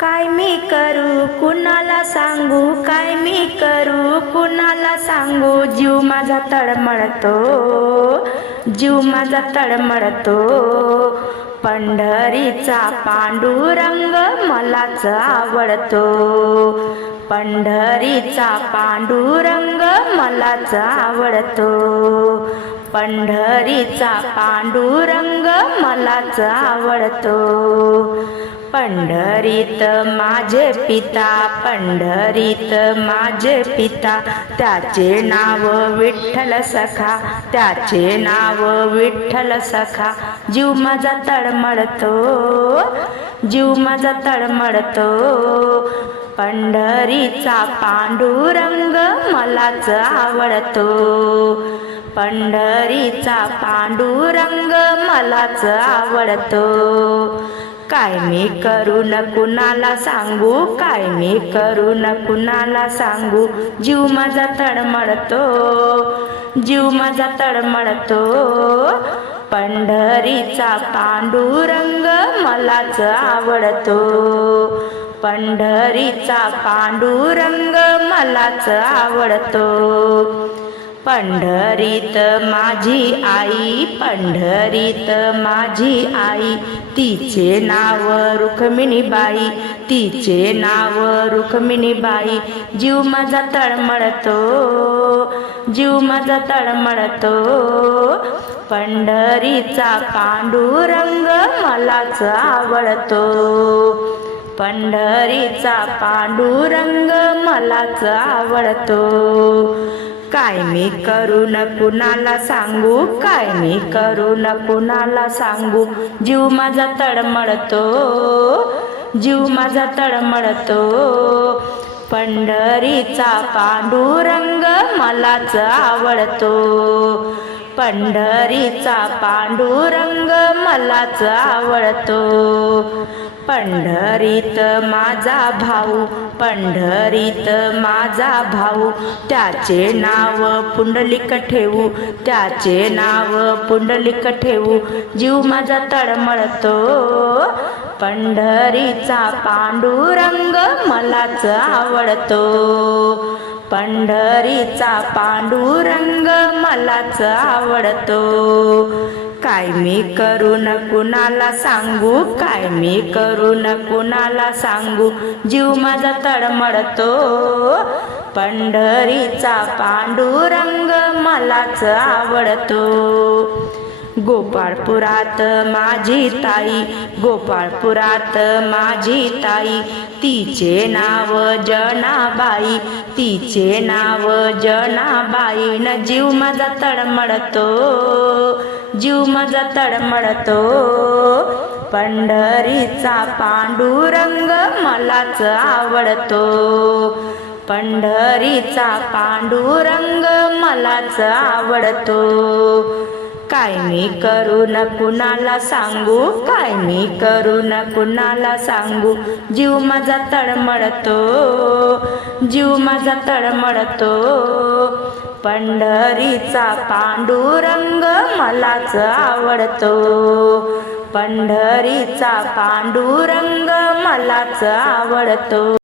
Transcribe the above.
काय मी करू? कुणाला सांगू? काय मी करू? कुणाला सांगू? जीव माझा तळमळतो. जीव माझा तळमळतो. पंढरीचा पांडुरंग मलाच आवडतो. पंढरीचा पांडुरंग मलाच आवडतो. पंढरीचा पांडुरंग मलाच आवडतो. पंढरीत माझे पिता पंढरीत माझे पिता. त्याचे नाव विठ्ठल सखा त्याचे नाव विठ्ठल सखा. जीव माझा तळमळतो जीव माझा तळमळतो. पंढरीचा पांडुरंग मलाच आवडतो. पंढरीचा पांडुरंग मलाच आवडतो. काय मी करू न कुणाला सांगू? काय मी करू न कुणाला सांगू? जीव माझा तडमडतो जीव माझा तडमडतो पंढरीचा पांडुरंग मलाच आवडतो. पंढरीचा पांडुरंग मलाच आवडतो. पंढरीत माझी आई पंढरीत माझी आई. तिचे नाव रुक्मिणीबाई तिचे नाव रुक्मिणीबाई. जीव माझा तळमळतो जीव माझा तळमळतो. पंढरीचा पांडुरंग मलाच आवडतो. पंढरीचा पांडुरंग मलाच आवडतो. काय मी करू न कुणाला सांगू? काय मी करू न कुणाला सांगू? जीव माझा तळमळतो जीव माझा तळमळतो. पंढरीचा पांडुरंग मलाच आवडतो. पंढरीचा पांडुरंग मलाच आवडतो. पंढरीत माझा भाऊ पंढरीत माझा भाऊ. त्याचे नाव पुंडलिक ठेवू त्याचे नाव पुंडलिक ठेवू. जीव माझा तळमळतो. पंढरीचा पांडुरंग मलाच आवडतो. पंढरीचा पांडुरंग मलाच आवडतो. काय मी करू न कुणाला सांगू? काय मी करू न कुणाला सांगू? जीव माझा तडमडतो पंढरीचा पांडुरंग मलाच आवडतो. गोपाळपुरात माझी ताई गोपाळपुरात माझी ताई. तिचे नाव जनाबाई तिचे नाव जनाबाई न जीव माझा तडमडतो जीव माझा तडमडतो. पंढरीचा पांडुरंग मलाच आवडतो. पंढरीचा पांडुरंग मलाच आवडतो. काय मी करू न कुणाला सांगू? काय मी करू न कुणाला सांगू? जीव माझा तळमळतो जीव माझा तळमळतो. पंढरीचा पांडुरंग मलाच आवडतो. पंढरीचा पांडुरंग मलाच आवडतो.